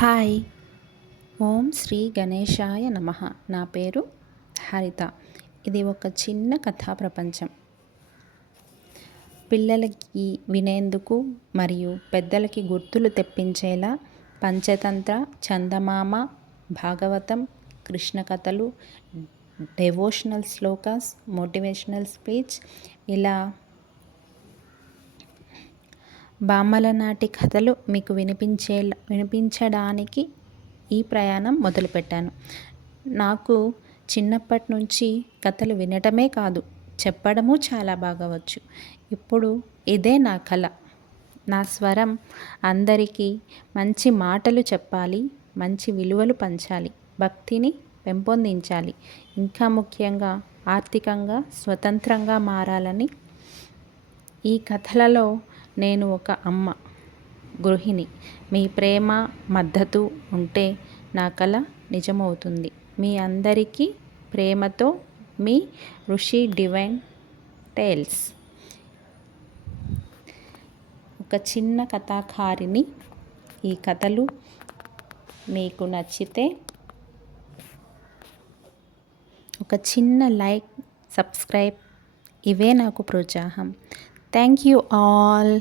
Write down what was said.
Hi. ఓం శ్రీ గణేశాయ నమః. నా పేరు హరిత. ఇది ఒక చిన్న కథా ప్రపంచం. పిల్లలకి వినేందుకు మరియు పెద్దలకి గుర్తులు తెప్పించేలా పంచతంత్ర, చందమామ, భాగవతం, కృష్ణ కథలు, డెవోషనల్ శ్లోకాస్, మోటివేషనల్ స్పీచ్, ఇలా బామ్మల నాటి కథలు మీకు వినిపించడానికి ఈ ప్రయాణం మొదలుపెట్టాను. నాకు చిన్నప్పటి నుంచి కథలు వినటమే కాదు, చెప్పడము చాలా బాగా వచ్చు. ఇప్పుడు ఇదే నా కళ. నా స్వరం అందరికీ మంచి మాటలు చెప్పాలి, మంచి విలువలు పంచాలి, భక్తిని పెంపొందించాలి, ఇంకా ముఖ్యంగా ఆర్థికంగా స్వతంత్రంగా మారాలని. ఈ కథలలో నేను ఒక అమ్మ, గృహిణి. మీ ప్రేమ, మద్దతు ఉంటే నా కల నిజమవుతుంది. మీ అందరికీ ప్రేమతో మీ ఋషి డివైన్ టేల్స్. ఒక చిన్న కథాకారిని. ఈ కథలు మీకు నచ్చితే ఒక చిన్న లైక్, సబ్స్క్రైబ్, ఇవే నాకు ప్రోత్సాహం. Thank you all.